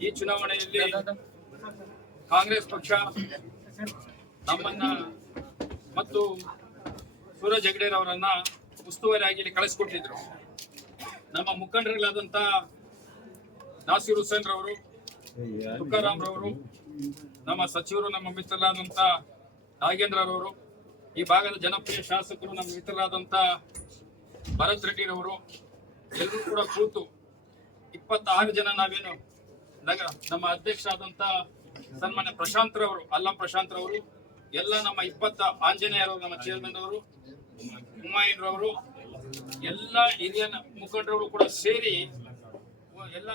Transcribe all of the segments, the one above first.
ಈ ಚುನಾವಣೆಯಲ್ಲಿ ಕಾಂಗ್ರೆಸ್ ಪಕ್ಷ ನಮ್ಮನ್ನ ಮತ್ತು ಸೂರಜ್ ಹೆಗ್ಡೆರ್ ಅವರನ್ನ ಉಸ್ತುವಾರಿಯಾಗಿ ಇಲ್ಲಿ ಕಳಿಸ್ಕೊಟ್ಟಿದ್ರು. ನಮ್ಮ ಮುಖಂಡರುಗಳಾದಂತ ನಾಸೀರ್ ಹುಸೇನ್ ರವರು ತುಕಾರಾಮ್ ರವರು ನಮ್ಮ ಸಚಿವರು ನಮ್ಮ ಮಿತ್ರರಾದಂತ ನಾಗೇಂದ್ರ ರವರು ಈ ಭಾಗದ ಜನಪ್ರಿಯ ಶಾಸಕರು ನಮ್ಮ ಮಿತ್ರರಾದಂತ ಭರತ್ ರೆಡ್ಡಿರವರು ಎಲ್ಲರೂ ಕೂಡ ಕೂತು ಇಪ್ಪತ್ತಾರು ಜನ ನಾವೇನು ನಗರ ನಮ್ಮ ಅಧ್ಯಕ್ಷ ಆದಂತ ಸನ್ಮಾನ್ಯ ಪ್ರಶಾಂತ್ ರವರು, ಅಲ್ಲಂ ಪ್ರಶಾಂತ್ ರವರು, ಎಲ್ಲ ನಮ್ಮ ಇಪ್ಪತ್ತ ಆಂಜನೇಯರವರು ನಮ್ಮ ಚೇರ್ಮನ್ ಅವರು ಹುಮಾಯೂನ್ ರವರು, ಎಲ್ಲ ಹಿರಿಯ ಮುಖಂಡರು ಕೂಡ ಸೇರಿ, ಎಲ್ಲ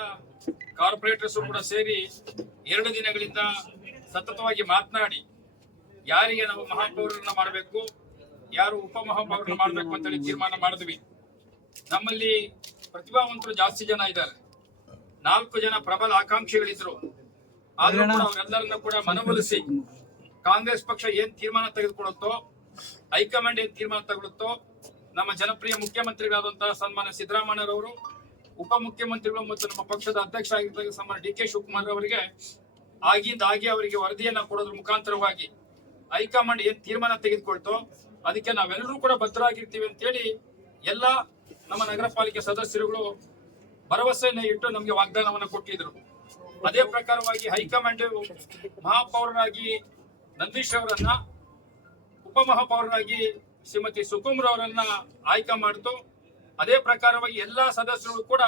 ಕಾರ್ಪೊರೇಟರ್ಸ್ ಕೂಡ ಸೇರಿ ಎರಡು ದಿನಗಳಿಂದ ಸತತವಾಗಿ ಮಾತನಾಡಿ, ಯಾರಿಗೆ ನಾವು ಮಹಾಪೌರನ್ನ ಮಾಡಬೇಕು, ಯಾರು ಉಪ ಮಹಾಪೌರನ್ನ ಮಾಡಬೇಕು ಅಂತೇಳಿ ತೀರ್ಮಾನ ಮಾಡಿದ್ವಿ. ನಮ್ಮಲ್ಲಿ ಪ್ರತಿಭಾವಂತರು ಜಾಸ್ತಿ ಜನ ಇದ್ದಾರೆ. ನಾಲ್ಕು ಜನ ಪ್ರಬಲ ಆಕಾಂಕ್ಷಿಗಳಿದ್ರು. ಆದ್ರೂ ಕೂಡ ಅವರೆಲ್ಲರನ್ನ ಕೂಡ ಮನವೊಲಿಸಿ ಕಾಂಗ್ರೆಸ್ ಪಕ್ಷ ಏನ್ ತೀರ್ಮಾನ ತೆಗೆದುಕೊಳ್ಳುತ್ತೋ ಹೈಕಮಾಂಡ್ ಏನ್ ತೀರ್ಮಾನ ತಗೊಳುತ್ತೋ ನಮ್ಮ ಜನಪ್ರಿಯ ಮುಖ್ಯಮಂತ್ರಿಗಳಾದಂತಹ ಸನ್ಮಾನ್ಯ ಸಿದ್ದರಾಮಯ್ಯರವರು ಉಪಮುಖ್ಯಮಂತ್ರಿಗಳು ಮತ್ತು ನಮ್ಮ ಪಕ್ಷದ ಅಧ್ಯಕ್ಷ ಆಗಿರ್ತಕ್ಕ ಸನ್ಮಾನ್ಯ ಡಿ ಕೆ ಶಿವಕುಮಾರ್ ಅವರಿಗೆ ಆಗಿಂದ ಆಗಿ ಅವರಿಗೆ ವರದಿಯನ್ನ ಕೊಡೋದ್ರ ಮುಖಾಂತರವಾಗಿ ಹೈಕಮಾಂಡ್ ಏನ್ ತೀರ್ಮಾನ ತೆಗೆದುಕೊಳ್ತೋ ಅದಕ್ಕೆ ನಾವೆಲ್ಲರೂ ಕೂಡ ಭದ್ರಾಗಿರ್ತೀವಿ ಅಂತೇಳಿ ಎಲ್ಲ ನಮ್ಮ ನಗರ ಪಾಲಿಕೆ ಸದಸ್ಯರುಗಳು ಭರವಸೆಯನ್ನ ಇಟ್ಟು ನಮಗೆ ವಾಗ್ದಾನವನ್ನು ಕೊಟ್ಟಿದ್ರು. ಅದೇ ಪ್ರಕಾರವಾಗಿ ಹೈಕಮಾಂಡ್ ಮಹಾಪೌರರಾಗಿ ನಂದೀಶ್ ಅವರನ್ನ ಉಪಮಹಾಪೌರರಾಗಿ ಶ್ರೀಮತಿ ಸುಕುಮ್ರ ಅವರನ್ನ ಆಯ್ಕೆ ಮಾಡಿತು ಅದೇ ಪ್ರಕಾರವಾಗಿ ಎಲ್ಲಾ ಸದಸ್ಯರು ಕೂಡ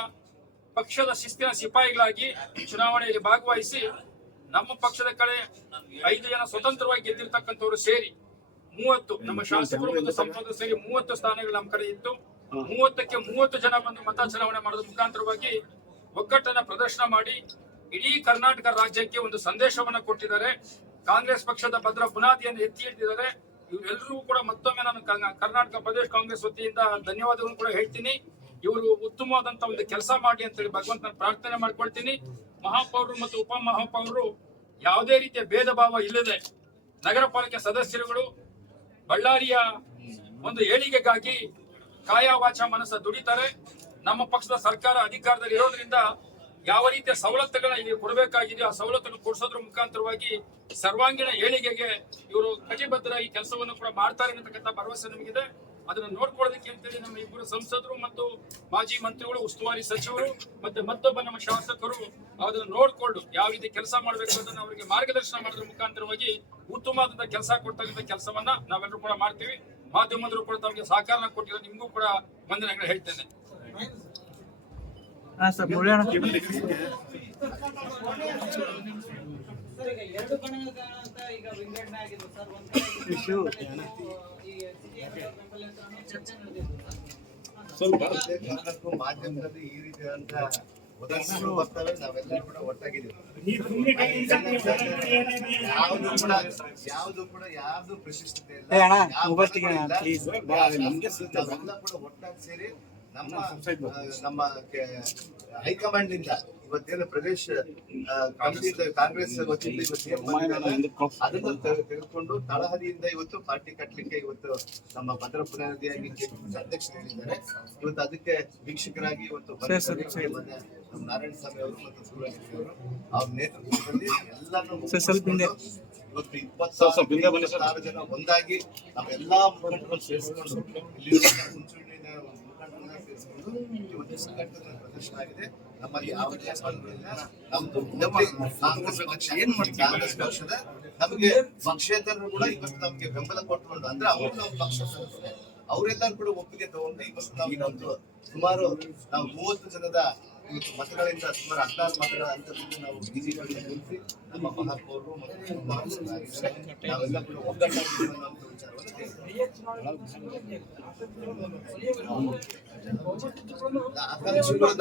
ಪಕ್ಷದ ಶಿಸ್ತಿನ ಸಿಪಾಯಿಗಳಾಗಿ ಚುನಾವಣೆಯಲ್ಲಿ ಭಾಗವಹಿಸಿ ನಮ್ಮ ಪಕ್ಷದ ಕಡೆ ಐದು ಜನ ಸ್ವತಂತ್ರವಾಗಿ ಗೆದ್ದಿರ್ತಕ್ಕಂಥವ್ರು ಸೇರಿ ಮೂವತ್ತು ನಮ್ಮ ಶಾಸಕರು ಮತ್ತು ಸಂಸದರು ಸೇರಿ ಮೂವತ್ತು ಸ್ಥಾನಗಳು ನಮ್ಮ ಕಡೆ ಇತ್ತು. ಮೂವತ್ತಕ್ಕೆ ಮೂವತ್ತು ಜನ ಬಂದು ಮತ ಚಲಾವಣೆ ಮಾಡೋದ್ರ ಮುಖಾಂತರವಾಗಿ ಒಗ್ಗಟ್ಟನ್ನ ಪ್ರದರ್ಶನ ಮಾಡಿ ಇಡೀ ಕರ್ನಾಟಕ ರಾಜ್ಯಕ್ಕೆ ಒಂದು ಸಂದೇಶವನ್ನ ಕೊಟ್ಟಿದ್ದಾರೆ. ಕಾಂಗ್ರೆಸ್ ಪಕ್ಷದ ಭದ್ರ ಬುನಾದಿಯನ್ನು ಎತ್ತಿ ಹಿಡಿದಿದ್ದಾರೆ. ಇವರೆಲ್ಲರೂ ಕೂಡ ಮತ್ತೊಮ್ಮೆ ನಾನು ಕರ್ನಾಟಕ ಪ್ರದೇಶ ಕಾಂಗ್ರೆಸ್ ವತಿಯಿಂದ ಧನ್ಯವಾದಗಳನ್ನು ಕೂಡ ಹೇಳ್ತೀನಿ. ಇವರು ಉತ್ತಮವಾದಂತ ಒಂದು ಕೆಲಸ ಮಾಡಿ ಅಂತೇಳಿ ಭಗವಂತನ ಪ್ರಾರ್ಥನೆ ಮಾಡ್ಕೊಳ್ತೀನಿ. ಮಹಾಪೌರರು ಮತ್ತು ಉಪ ಮಹಾಪೌರರು ಯಾವುದೇ ರೀತಿಯ ಭೇದ ಭಾವ ಇಲ್ಲದೆ ನಗರ ಪಾಲಿಕೆ ಸದಸ್ಯರುಗಳು ಬಳ್ಳಾರಿಯ ಒಂದು ಏಳಿಗೆಗಾಗಿ ಕಾಯ ವಾಚ ಮನಸ್ಸ ದುಡಿತಾರೆ. ನಮ್ಮ ಪಕ್ಷದ ಸರ್ಕಾರ ಅಧಿಕಾರದಲ್ಲಿ ಇರೋದ್ರಿಂದ ಯಾವ ರೀತಿಯ ಸವಲತ್ತುಗಳನ್ನ ಇಲ್ಲಿ ಕೊಡಬೇಕಾಗಿದೆ ಆ ಸವಲತ್ತನ್ನು ಕೊಡಿಸೋದ್ರ ಮುಖಾಂತರವಾಗಿ ಸರ್ವಾಂಗೀಣ ಏಳಿಗೆಗೆ ಇವರು ಕಟಿಬದ್ಧರಾಗಿ ಕೆಲಸವನ್ನು ಕೂಡ ಮಾಡ್ತಾರೆ ಅನ್ನತಕ್ಕಂಥ ಭರವಸೆ ನಮಗಿದೆ. ಅದನ್ನ ನೋಡ್ಕೊಳ್ಳೋದಕ್ಕೆ ಅಂತೇಳಿ ನಮ್ಮ ಇಬ್ಬರು ಸಂಸದರು ಮತ್ತು ಮಾಜಿ ಮಂತ್ರಿಗಳು, ಉಸ್ತುವಾರಿ ಸಚಿವರು ಮತ್ತೆ ಮತ್ತೊಬ್ಬ ನಮ್ಮ ಶಾಸಕರು ಅದನ್ನು ನೋಡ್ಕೊಂಡು ಯಾವ ರೀತಿ ಕೆಲಸ ಮಾಡಬೇಕು ಅಂತ ಅವರಿಗೆ ಮಾರ್ಗದರ್ಶನ ಮಾಡೋದ್ರ ಮುಖಾಂತರವಾಗಿ ಉತ್ತಮವಾದಂತಹ ಕೆಲಸ ಕೊಡ್ತಕ್ಕಂಥ ಕೆಲಸವನ್ನ ನಾವೆಲ್ಲರೂ ಕೂಡ ಮಾಡ್ತೀವಿ. ಮಾಧ್ಯಮದರು ಕೂಡ ತಮಗೆ ಸಹಕಾರ ಕೊಟ್ಟಿರೋ ನಿಮಗೂ ಕೂಡ ಮಂದಿರ ಹೇಳ್ತೇನೆ. ಸ್ವಲ್ಪ ಮಾಧ್ಯಮದಲ್ಲಿ ಈ ರೀತಿಯಾದಂತ ಉದಾಹರಣೆಗಳು ಬರ್ತವೆ ಕೂಡ ಒಟ್ಟಾಗಿದ್ದೀವಿ. ಯಾವುದು ಕೂಡ ಯಾವುದು ಕೂಡ ಯಾವ್ದು ಪ್ರಶಿಷ್ಟತೆ ಇಲ್ಲ. ಕೂಡ ಒಟ್ಟಾಗಿ ಸೇರಿ ನಮ್ಮ ನಮ್ಮ ಹೈಕಮಾಂಡ್ ಇಂದ ಇವತ್ತೇನು ಪ್ರದೇಶ ಕಾಂಗ್ರೆಸ್ ವತಿಯಿಂದ ಇವತ್ತು ಅದನ್ನ ತೆಗೆದುಕೊಂಡು ತಳಹದಿಯಿಂದ ಇವತ್ತು ಪಾರ್ಟಿ ಕಟ್ಟಲಿಕ್ಕೆ ಇವತ್ತು ನಮ್ಮ ಭದ್ರಪುರ ನದಿಯಾಗಿ ಅಧ್ಯಕ್ಷ ಹೇಳಿದ್ದಾರೆ. ಇವತ್ತು ಅದಕ್ಕೆ ವೀಕ್ಷಕರಾಗಿ ಇವತ್ತು ನಮ್ಮ ನಾರಾಯಣ ಸ್ವಾಮಿ ಅವರು ಮತ್ತು ಸುರೇಶ್ ಅವರು ಅವ್ರ ನೇತೃತ್ವದಲ್ಲಿ ಹಿಂದೆ. ಇವತ್ತು ಇಪ್ಪತ್ತಾರು ಜನ ಒಂದಾಗಿ ನಾವೆಲ್ಲಾ ಮುಖಂಡರು ಸೇರಿಸಿಕೊಂಡು ಇಲ್ಲಿ ಸಂಘಟನೆ ಪ್ರದರ್ಶನ ಆಗಿದೆ. ನಮ್ಮಲ್ಲಿ ಯಾವುದೇ ಅನುಮಾನಗಳಿಲ್ಲ. ನಮ್ದು ನಮ್ಮಲ್ಲಿ ಕಾಂಗ್ರೆಸ್ ಪಕ್ಷ ಏನ್ ಮಾಡಿ ಕಾಂಗ್ರೆಸ್ ಪಕ್ಷದ ನಮಗೆ ಪಕ್ಷೇತರರು ಕೂಡ ಇವತ್ತು ನಮಗೆ ಬೆಂಬಲ ಕೊಟ್ಟುಕೊಂಡು ಅಂದ್ರೆ ಅವರು ನಮ್ಮ ಪಕ್ಷ ಅವರೇ ಅವರೆಲ್ಲರೂ ಕೂಡ ಒಪ್ಪಿಗೆ ತಗೊಂಡು ಇವತ್ತು ನಾವು ಇನ್ನೊಂದು ಸುಮಾರು ನಾವು ಮೂವತ್ತು ಜನದ ಇವತ್ತು ಮತಗಳಿಂದ ಸುಮಾರು ಹದಿನಾರು ಮತಗಳ ಅಂತರದಿಂದ ನಾವು ಬಿಜೆಪಿ ಕುರಿತು ನಮ್ಮ ಮಹಾಪೌರರು ಮತ್ತು. ನಾವೆಲ್ಲ ಕೂಡ ಒಗ್ಗಟ್ಟಾಗಿ ಅನ್ನುವಂಥ ವಿಚಾರವನ್ನು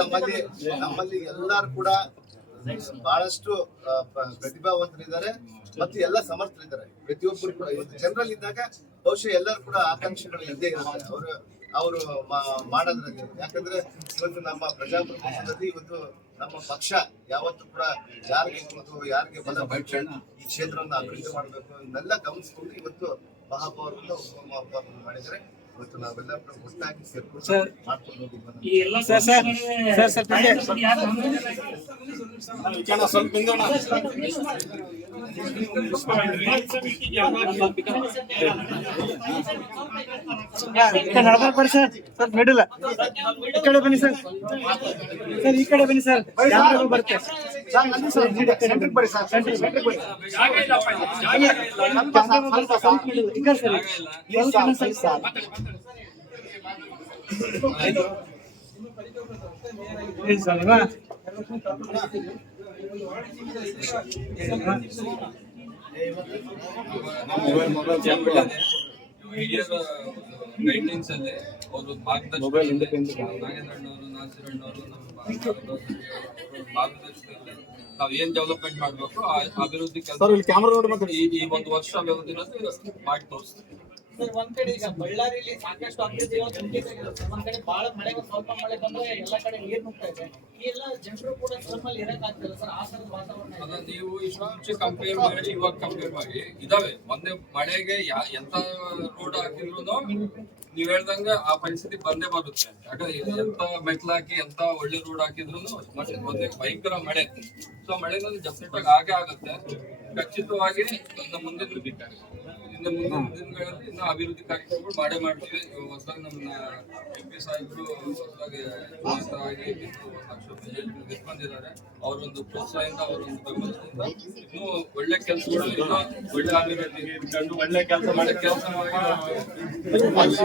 ನಮ್ಮಲ್ಲಿ ನಮ್ಮಲ್ಲಿ ಎಲ್ಲರೂ ಕೂಡ ಬಹಳಷ್ಟು ಪ್ರತಿಭಾವಂತರಿದ್ದಾರೆ ಮತ್ತು ಎಲ್ಲ ಸಮರ್ಥರಿದ್ದಾರೆ. ಪ್ರತಿಯೊಬ್ಬರು ಕೂಡ ಜನರಲ್ಲಿ ಇದ್ದಾಗ ಬಹುಶಃ ಎಲ್ಲರೂ ಕೂಡ ಆಕಾಂಕ್ಷೆಗಳು ಇದ್ದೇ ಇರ್ತಾರೆ ಅವರು ಅವರು ಮಾಡೋದ್ರಲ್ಲಿ. ಯಾಕಂದ್ರೆ ಇವತ್ತು ನಮ್ಮ ಪ್ರಜಾಪ್ರಭುತ್ವದಲ್ಲಿ ಇವತ್ತು ನಮ್ಮ ಪಕ್ಷ ಯಾವತ್ತು ಕೂಡ ಯಾರಿಗೆ ಮತ್ತು ಯಾರಿಗೆ ಬಂದ ಭವಿಷ್ಯ ಈ ಕ್ಷೇತ್ರವನ್ನು ಅಭಿವೃದ್ಧಿ ಮಾಡಬೇಕು, ಇದನ್ನೆಲ್ಲ ಗಮನಿಸಿಕೊಂಡು ಇವತ್ತು ಮಹಾಪೌರನ್ನ ಉಪಮಹಾಪೌರನ್ನು ಮಾಡಿದರೆ ಇವತ್ತು ನಾವೆಲ್ಲ ಕೂಡ ಒಟ್ಟಾಗಿ ಸೇರ್ಕೊಂಡು ಸರ್. ಮಾಡ್ಕೊಂಡು ಹೋಗಿ ಬಂದ ಈ ಎಲ್ಲ ಸರ್, ಸರ್, ಸರ್, ಸ್ವಲ್ಪ ಈ ಕಡೆ ನಡ್ಕೊಂಡ್ ಸರ್. ಸ್ವಲ್ಪ ಮಿಡಲ್ ಈ ಕಡೆ ಬನ್ನಿ ಸರ್. ಸರ್ ಈ ಕಡೆ ಬನ್ನಿ ಸರ್. ಕ್ಯಾಮ್ರಾ ಬರುತ್ತೆ ಹಿರಿಯರ ಗೈಡ್ಲೈನ್ಸ್ ಅಲ್ಲಿ ಅವರು ಮಾರ್ಗದರ್ಶನ ನಾಗೇಂದ್ರಣ್ಣವರು ನಾಸಿರಣ್ಣವರು ನಮ್ಮ ನಾವು ಏನ್ ಡೆವಲಪ್ಮೆಂಟ್ ಮಾಡ್ಬೇಕು ಆ ಅಭಿವೃದ್ಧಿ ಕೆಲಸ ಈ ಈ ಒಂದು ವರ್ಷ ಅಭಿವೃದ್ಧಿ ಮಾಡಿ ತೋರಿಸ್ತೀವಿ ಸರ್ ಒಂದ್ ಕಡೆ ಈಗ ಬಳ್ಳಾರಿಯಲ್ಲಿ ಸಾಕಷ್ಟು ಅಭಿವೃದ್ಧಿ. ಒಂದ್ ಕಡೆ ಬಹಳ ಮಳೆ ಸ್ವಲ್ಪ ಮಳೆ ಬಂದ್ರೆ ಎಲ್ಲ ಕಡೆ ನೀರ್ ನುಗ್ತಾ ಇದೆ. ಈ ಎಲ್ಲ ಜನರು ಕೂಡ ನಮ್ಮಲ್ಲಿ ಇರಕ್ ಆಗ್ತಿಲ್ಲ ಸರ್ ಆ ತರದ ವಾತಾವರಣ ಇದೆ. ನೀವು ಇಷ್ಟು ಕಂಪೇರ್ ಮಾಡಿ ಇವಾಗ ಕಂಪೇರ್ ಮಾಡಿ. ಇದಾವೆ. ಮೊನ್ನೆ ಮಳೆಗೆ ಎಂತ ರೋಡ್ ಹಾಕಿದ್ರು ನೀವ್ ಹೇಳ್ದಂಗ ಆ ಪರಿಸ್ಥಿತಿ ಬಂದೇ ಬರುತ್ತೆ ಯಾಕಂದ್ರೆ ಎಂತ ಮೆಟ್ಲ್ ಹಾಕಿ, ಎಂತ ಒಳ್ಳೆ ರೋಡ್ ಹಾಕಿದ್ರು ಮತ್ತೆ ಮೊನ್ನೆ ಭಯಂಕರ ಮಳೆ. ಸೊ ಮಳೆ ಡೆಫಿನೆಟ್ ಆಗಿ ಆಗುತ್ತೆ. ಖಚಿತವಾಗಿ ಮುಂದೆ ಮುಂದಿನ ಇನ್ನು ಮುಂದಿನ ದಿನಗಳಲ್ಲಿ ಇನ್ನೂ ಅಭಿವೃದ್ಧಿ ಕಾರ್ಯಕ್ರಮಗಳು ಮಾಡೇ ಮಾಡ್ತೀವಿ. ಹೊಸದಾಗಿ ನಮ್ಮ ಎಂ ಪಿ ಸಾಹೇಬರು ಹೊಸದಾಗಿ ಬಂದಿದ್ದಾರೆ. ಅವರೊಂದು ಪ್ರೋತ್ಸಾಹದಿಂದ ಅವರೊಂದು ಬೆಂಬಲದಿಂದ. ಇನ್ನೂ ಒಳ್ಳೆ ಕೆಲಸಗಳು ಇನ್ನೂ ಒಳ್ಳೆ ಅಭಿವೃದ್ಧಿ. ಒಳ್ಳೆ ಕೆಲಸ ಮಾಡಿ. ಕೆಲಸ ಮಾಡಿ.